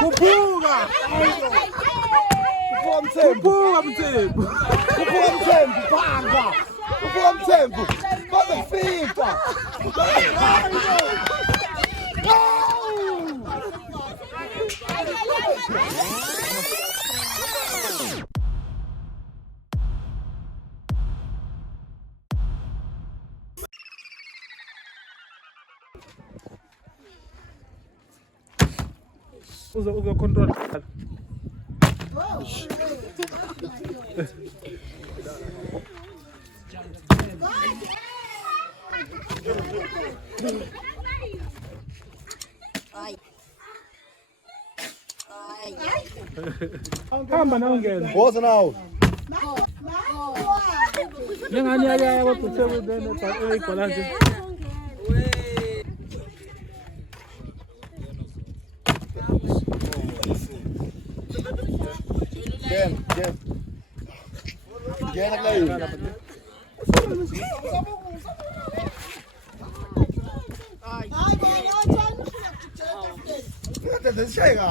Khuphuka Mthembu phanga Khuphuka Mthembu bazofika uzo control hamba na ungena boza nawo ngani yaya wakuthela dene pa ikolanje Gel lei. Chega.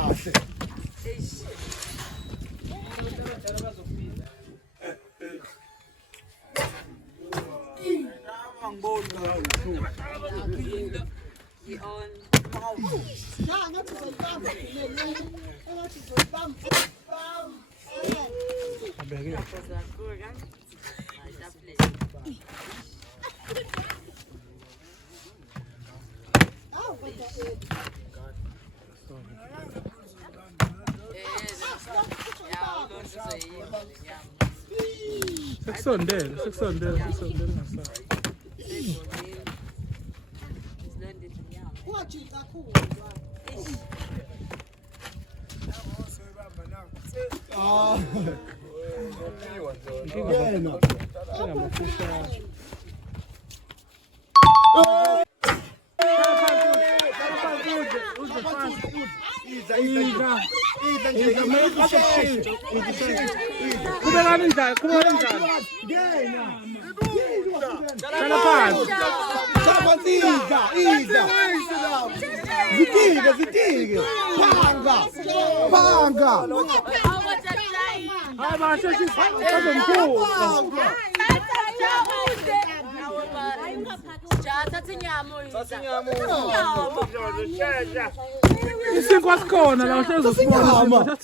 Seksondele ngasa. Zitiga. Panga. Isinkwa sikhona la uhlezi usibona.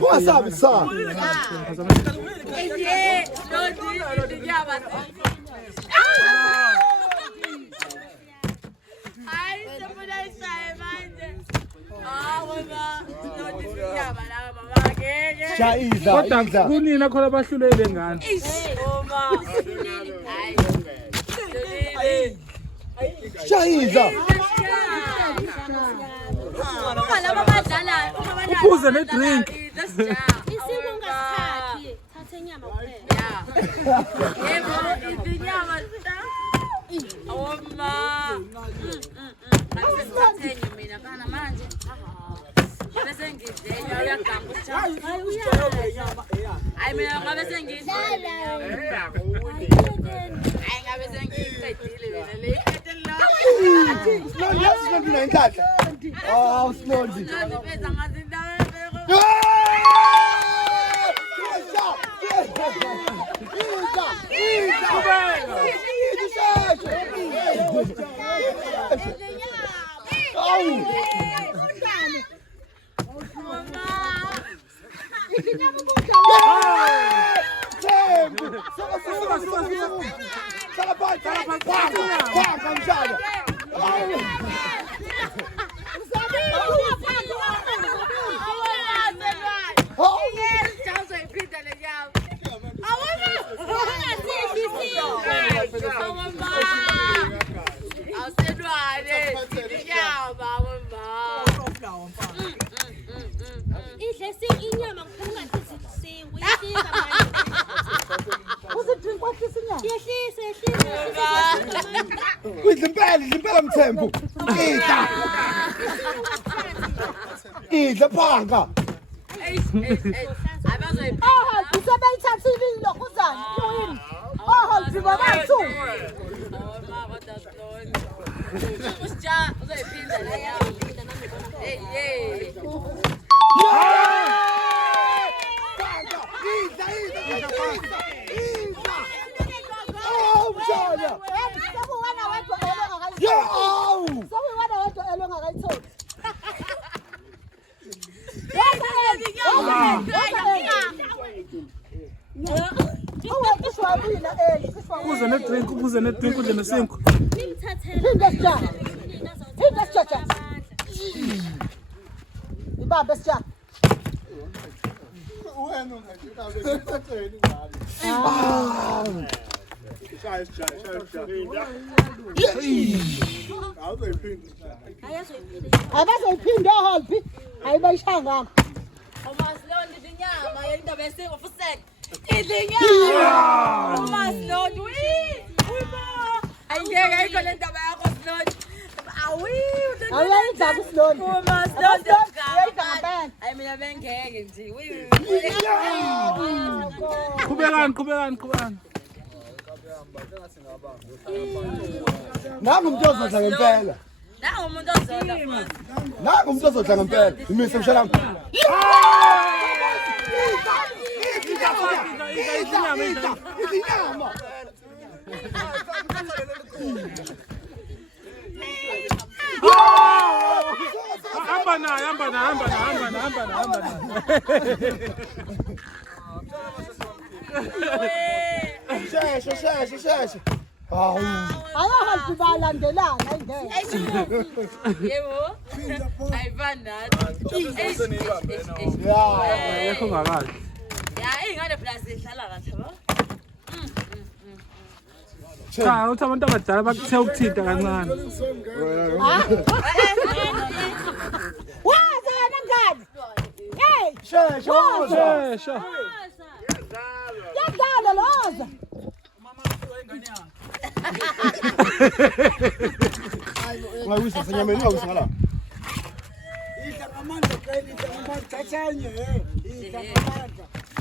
Wasabi sa. Kodwa kunina khona bahlulele ngani? Shaiza. Uphuze ne drink. Isikungasikhaki thathe inyama kuphela. Yebo, inyama. Awoma. Ngisathenye mina kana manje. Bese ngidenya uyaganga hayi mina ngabe sengidlela hayi ngabe sengiqedile mina le No, let's not do that. Oh, slowly. ngiphetha ngazindawo Impela Mthembu. Idla phanga. Sebeyithathile lokuzana yini? Oh, ziba bathu. uze nenkundleni esinkhu. Phinde sijana. Phinde sijana. Ibambe sijana. Wena ungajika ngani? Shaya. Abazoyiphinde eholpi. Ayibayishaya ngakho. uMasilonda inyama yendaba yesingo fusek inyama uMasilonda ayingeke ayikho le ndaba yakho Silonda Awuyenza kusilonda. uMasilonda Uyayidanga ayi mina bengeke nje Qhubekani. Nangu umuntu ozodla ngempela. nawo umuntu ozodla futhi Nangu umuntu ozodla ngempela. Imise mshalami. Izinyama. Hamba na. Sheshe. Hawu. Ayoholpi balandelana ingeke. yebo ayifani nathi Yeah. Yekho ngakazi. ya ingane plus ihlala kahle yabo Cha, uthi abantu abadala bakuthe ukuthinta kancane. Waza wena ngane. Hey, Sheshe. yadala loza. Ungawisa senyameni ungawisa ngala.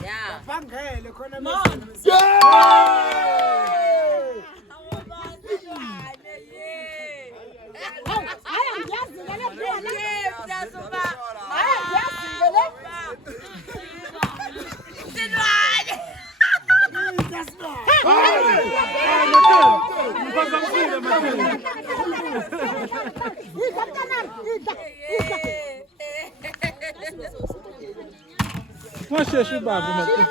ya Aya ngiyazi ngale phela. mntasuba Aya ngiyazi ngale. silwane Ngiphakamsile manje. Idla mntanami, idla. Ngasheshe ubambe manje.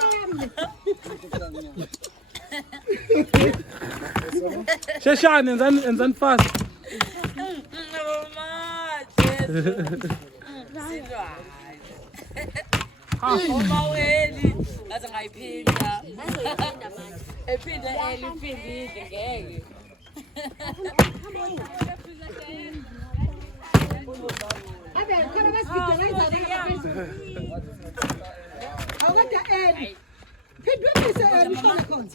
Sheshane enzani fast. Uma weli ngaze ngayiphinda ephinde eliphindile ngeke Abe khona basigidela awukade eli. Phinde umise eli khona khona.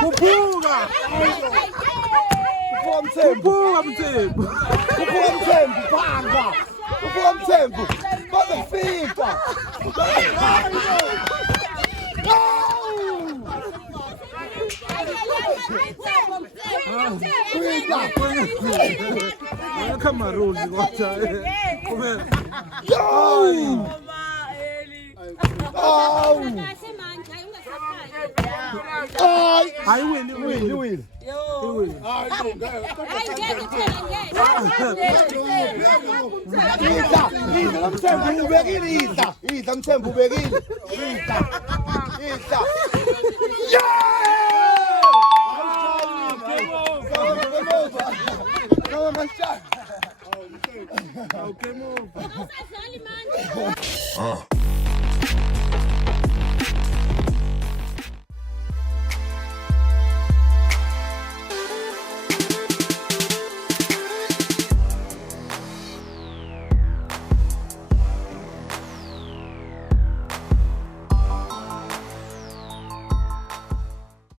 Khuphuka Mthembu. Phanga. Ubuka Mthembu. Bazofika. Kamaroli kodwa. Hayi wini. Mthembu ubekile idla Mthembu ubekile idla Okay, move.